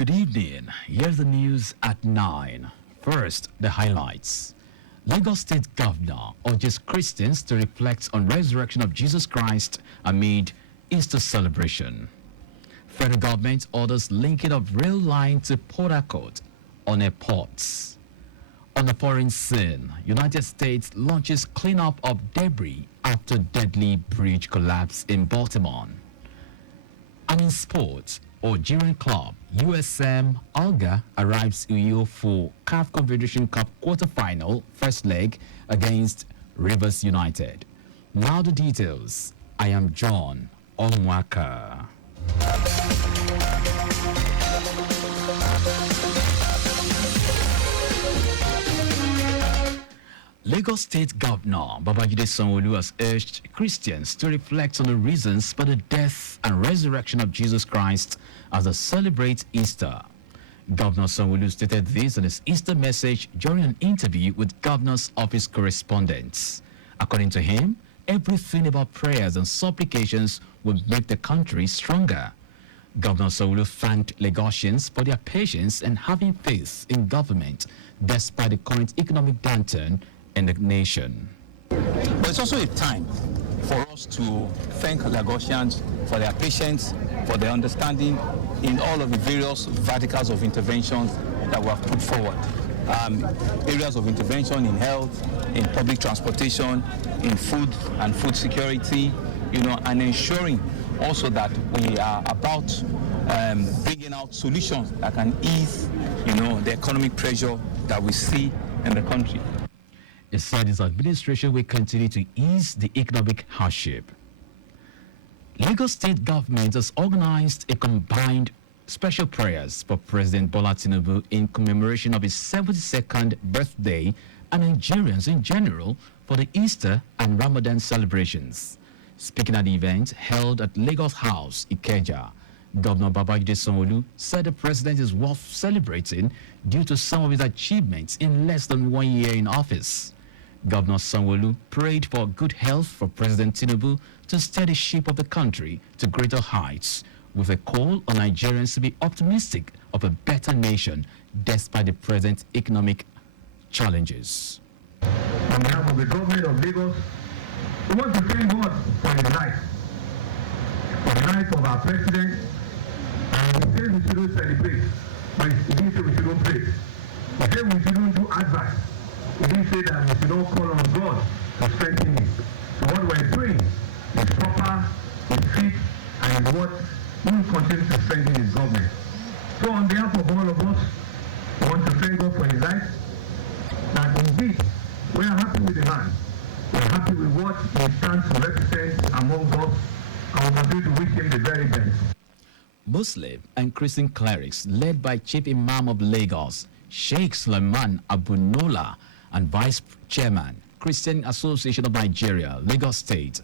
Good evening. Here's the news at 9. First, the highlights. Lagos State Governor urges Christians to reflect on resurrection of Jesus Christ amid Easter celebration. Federal government orders linking of rail line to Port Harcourt on airports. On the foreign scene, United States launches cleanup of debris after deadly bridge collapse in Baltimore. And in sports, Algerian club USM Alga arrives Uyo for CAF Confederation Cup quarter-final first leg against Rivers United. Now the details. I am John Omoaka. Lagos State Governor Babajide Sanwo-Olu has urged Christians to reflect on the reasons for the death and resurrection of Jesus Christ as they celebrate Easter. Governor Sanwo-Olu stated this in his Easter message during an interview with Governor's Office correspondents. According to him, everything about prayers and supplications will make the country stronger. Governor Sanwo-Olu thanked Lagosians for their patience and having faith in government despite the current economic downturn in the nation. But it's also a time for us to thank Lagosians for their patience, for their understanding in all of the various verticals of interventions that we have put forward. Areas of intervention in health, in public transportation, in food and food security, and ensuring also that we are about bringing out solutions that can ease, the economic pressure that we see in the country. He said his administration will continue to ease the economic hardship. Lagos State government has organized a combined special prayers for President Bola Tinubu in commemoration of his 72nd birthday and Nigerians in general for the Easter and Ramadan celebrations. Speaking at the event held at Lagos House, Ikeja, Governor Babajide Sanwo-Olu said the president is worth celebrating due to some of his achievements in less than 1 year in office. Governor Sanwo-Olu prayed for good health for President Tinubu to steer the ship of the country to greater heights, with a call on Nigerians to be optimistic of a better nation despite the present economic challenges. On behalf of the government of Lagos, we want to thank God for his life, for the life of our president. And he said we shouldn't celebrate, but he didn't say we shouldn't pray. He said we shouldn't do advice. He didn't say that we should not call on God to strengthen him. So what we're doing is proper, is fit, and is what we will continue to strengthen his government. So on behalf of all of us, we want to thank God for his life. And indeed, we are happy with the man. We are happy with what he stands to represent among us, and we continue to wish him the very best. Muslim and Christian clerics led by Chief Imam of Lagos, Sheikh Sulaiman Abunola, and Vice Chairman, Christian Association of Nigeria, Lagos State,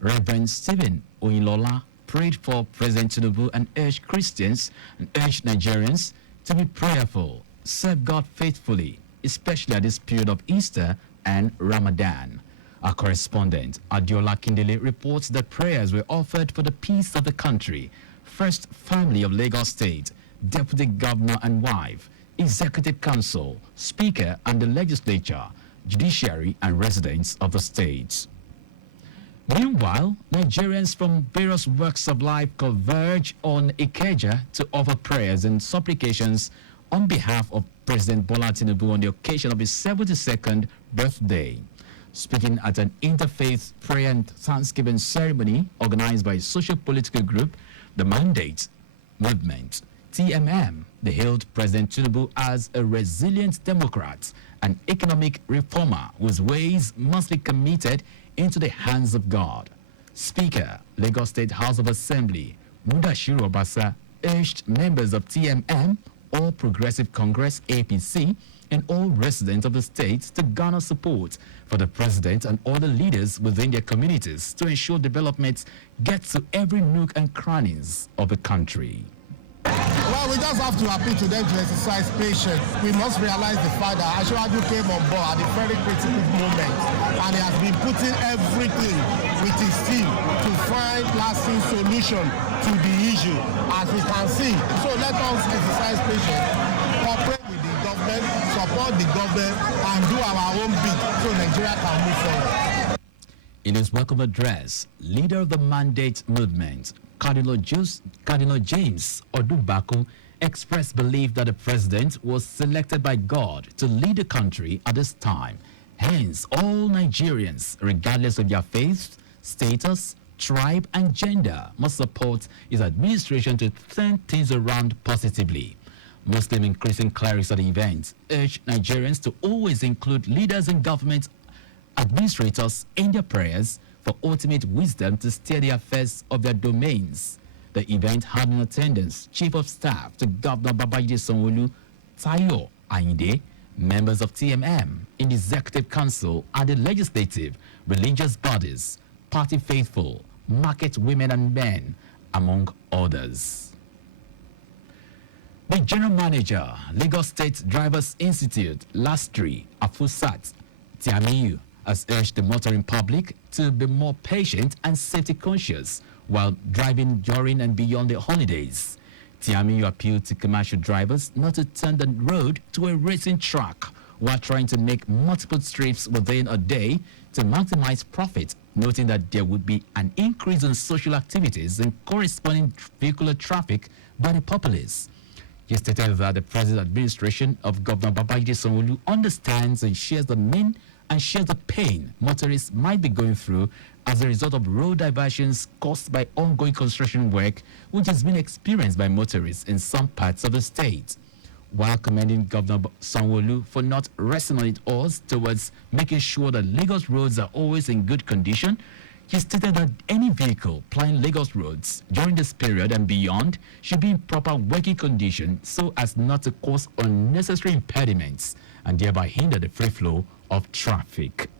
Reverend Stephen Oyinlola, prayed for President Tinubu and urged Christians and urged Nigerians to be prayerful, serve God faithfully, especially at this period of Easter and Ramadan. Our correspondent, Adiola Kindele, reports that prayers were offered for the peace of the country. First Family of Lagos State, Deputy Governor and wife, Executive Council, Speaker and the Legislature, Judiciary and residents of the state. Meanwhile, Nigerians from various walks of life converge on Ikeja to offer prayers and supplications on behalf of President Bola Tinubu on the occasion of his 72nd birthday. Speaking at an interfaith prayer and thanksgiving ceremony organized by a social-political group, the Mandate Movement, TMM, they hailed President Tinubu as a resilient Democrat and economic reformer whose ways must be committed into the hands of God. Speaker, Lagos State House of Assembly, Mudashiru Obasa, urged members of TMM, All Progressive Congress, APC, and all residents of the state to garner support for the president and other leaders within their communities to ensure development gets to every nook and crannies of the country. Well, we just have to appeal to them to exercise patience. We must realize the fact that Ashwaju came on board at a very critical moment, and he has been putting everything with his team to find lasting solution to the issue. As as we can see. So let us exercise patience, cooperate with the government, support the government, and do our own bit so Nigeria can move forward. In his welcome address, leader of the Mandate Movement, Cardinal James Odubako, expressed belief that the president was selected by God to lead the country at this time. Hence, all Nigerians, regardless of their faith, status, tribe, and gender, must support his administration to turn things around positively. Muslim increasing clerics at the event urged Nigerians to always include leaders in government administrators in their prayers for ultimate wisdom to steer the affairs of their domains. The event had in attendance Chief of Staff to Governor Babajide Sanwo-Olu, Tayo Ayinde, members of TMM in the Executive Council and the legislative, religious bodies, party faithful, market women and men, among others. The General Manager, Lagos State Drivers Institute, Lastri Afusat Tiamiyu, has urged the motoring public to be more patient and safety conscious while driving during and beyond the holidays. Tiamiyu appealed to commercial drivers not to turn the road to a racing track while trying to make multiple trips within a day to maximize profit, noting that there would be an increase in social activities and corresponding vehicular traffic by the populace. He stated that the present administration of Governor Babajide Sanwo-Olu understands and shares the pain motorists might be going through as a result of road diversions caused by ongoing construction work, which has been experienced by motorists in some parts of the state. While commending Governor Sanwo-Olu for not resting on its oars towards making sure that Lagos roads are always in good condition, he stated that any vehicle plying Lagos roads during this period and beyond should be in proper working condition so as not to cause unnecessary impediments and thereby hinder the free flow of traffic.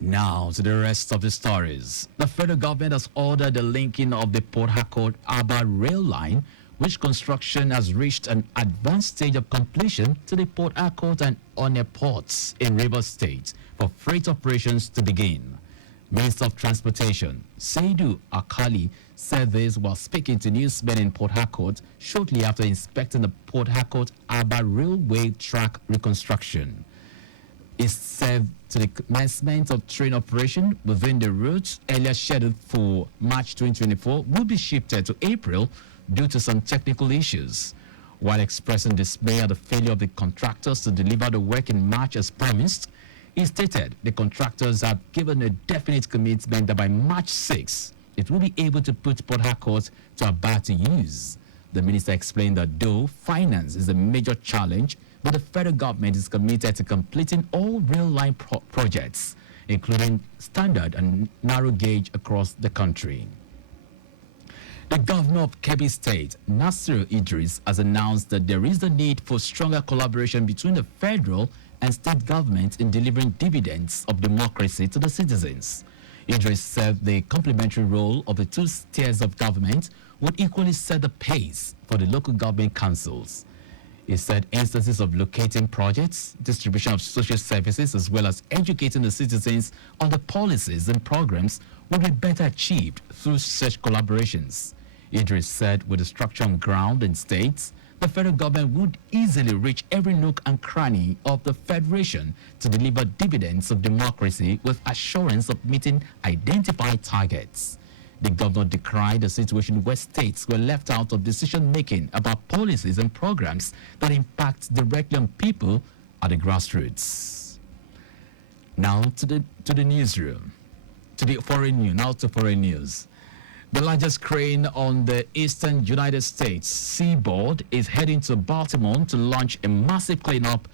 Now to the rest of the stories. The federal government has ordered the linking of the Port Harcourt-Aba rail line, which construction has reached an advanced stage of completion, to the Port Harcourt and Onne ports in Rivers State for freight operations to begin. Minister of Transportation, Seidu Akali, said this while speaking to newsmen in Port Harcourt shortly after inspecting the Port Harcourt-Aba railway track reconstruction. It said to the commencement of train operation within the route earlier scheduled for March 2024 will be shifted to April due to some technical issues. While expressing dismay at the failure of the contractors to deliver the work in March as promised, he stated the contractors have given a definite commitment that by March 6, it will be able to put Port Harcourt to Aba to use. The minister explained that though finance is a major challenge, but the federal government is committed to completing all rail line projects, including standard and narrow gauge across the country. The governor of Kebbi State, Nasir Idris, has announced that there is a need for stronger collaboration between the federal and state governments in delivering dividends of democracy to the citizens. Idris said the complementary role of the two tiers of government would equally set the pace for the local government councils. He said instances of locating projects, distribution of social services, as well as educating the citizens on the policies and programs would be better achieved through such collaborations. Idris said with the structure on ground in states, the federal government would easily reach every nook and cranny of the federation to deliver dividends of democracy with assurance of meeting identified targets. The governor decried the situation where states were left out of decision-making about policies and programs that impact directly on people at the grassroots. Now to the newsroom, to foreign news. The largest crane on the eastern United States seaboard is heading to Baltimore to launch a massive cleanup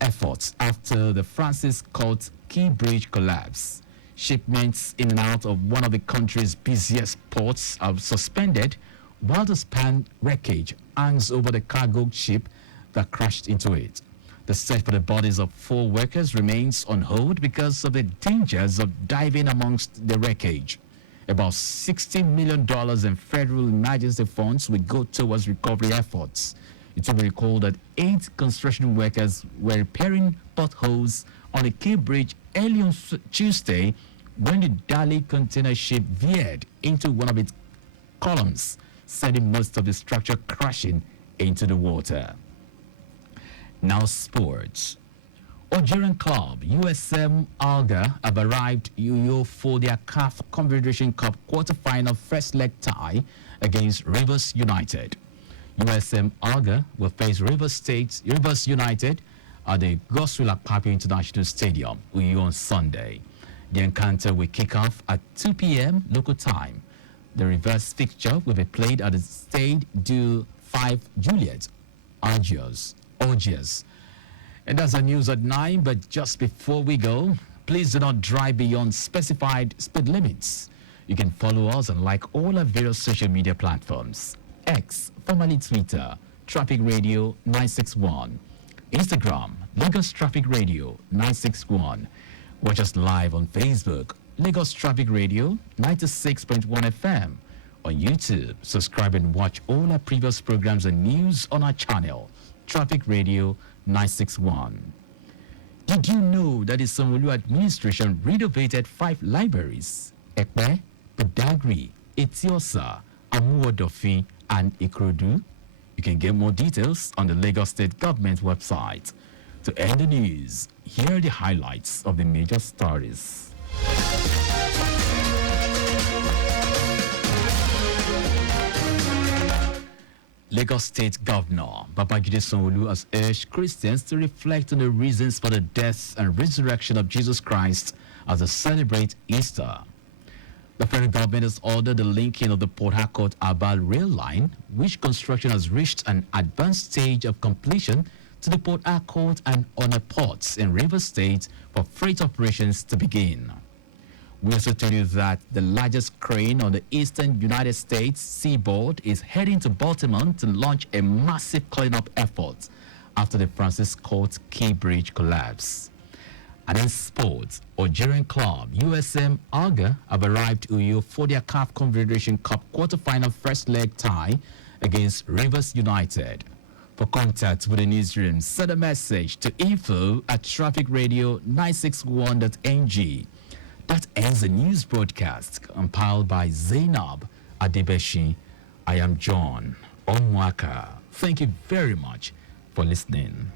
effort after the Francis Scott Key Bridge collapse. Shipments in and out of one of the country's busiest ports are suspended while the span wreckage hangs over the cargo ship that crashed into it. The search for the bodies of 4 workers remains on hold because of the dangers of diving amongst the wreckage. About $60 million in federal emergency funds will go towards recovery efforts. It will be recalled that 8 construction workers were repairing potholes on the Key Bridge early on Tuesday when the Dali container ship veered into one of its columns, sending most of the structure crashing into the water. Now sports. Algerian club USM Alger have arrived Uyo for their CAF Confederation Cup quarter-final first leg tie against Rivers United. USM Alger will face Rivers United at the Godswill Akpabio International Stadium, Uyo, on Sunday. The encounter will kick off at 2 p.m. local time. The reverse fixture will be played at the Stade du 5 Juliet, Algiers. And that's the news at 9, but just before we go, please do not drive beyond specified speed limits. You can follow us and like all our various social media platforms. X, formerly Twitter, Traffic Radio 961. Instagram, Lagos Traffic Radio 961. Watch us live on Facebook, Lagos Traffic Radio 96.1 FM. On YouTube, subscribe and watch all our previous programs and news on our channel, Traffic Radio 961. Did you know that the Sanwo-Olu administration renovated 5 libraries? Ekpe, Badagry, Etiosa, Amuwodofi, and Ikorodu? You can get more details on the Lagos State Government website. To end the news, here are the highlights of the major stories. Lagos State Governor Babajide Sanwo-Olu has urged Christians to reflect on the reasons for the death and resurrection of Jesus Christ as they celebrate Easter. The federal government has ordered the linking of the Port Harcourt-Aba rail line, which construction has reached an advanced stage of completion, to the Port Harcourt and Onne ports in Rivers State for freight operations to begin. We also tell you that the largest crane on the eastern United States seaboard is heading to Baltimore to launch a massive cleanup effort after the Francis Court Key Bridge collapse. And in sports, Algerian club USM Alger have arrived Uyo for their CAF Confederation Cup quarter-final first leg tie against Rivers United. For contact with the newsroom, send a message to info@trafficradio961.ng. That ends the news broadcast compiled by Zainab Adebeshi. I am John Omoaka. Thank you very much for listening.